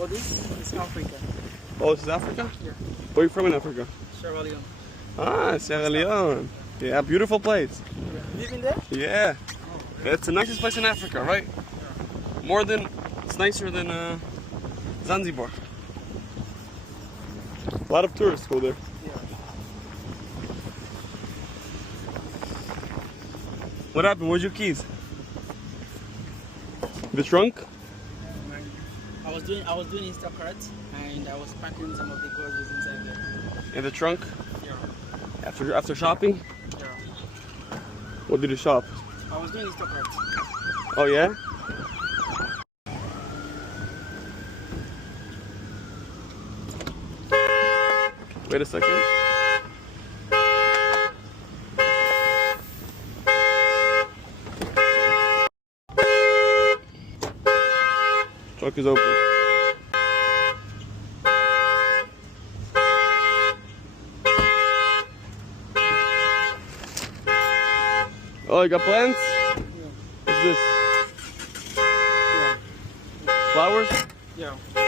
Well, this is Africa. Oh, this is Africa? Yeah. Where are you from in Africa? Sierra Leone. Ah, Sierra Leone. Yeah, beautiful place. Yeah. You living there? Yeah. It's the nicest place in Africa, right? More than, it's nicer than Zanzibar. A lot of tourists go there. Yeah. What happened? Where's your keys? The trunk? I was doing Instacart and I was packing some of the groceries inside there. In the trunk? Yeah. After shopping? Yeah. What did you shop? I was doing Instacart. Oh yeah? Wait a second. Truck is open. Oh, you got plants? Yeah. What's this? Yeah. Flowers? Yeah.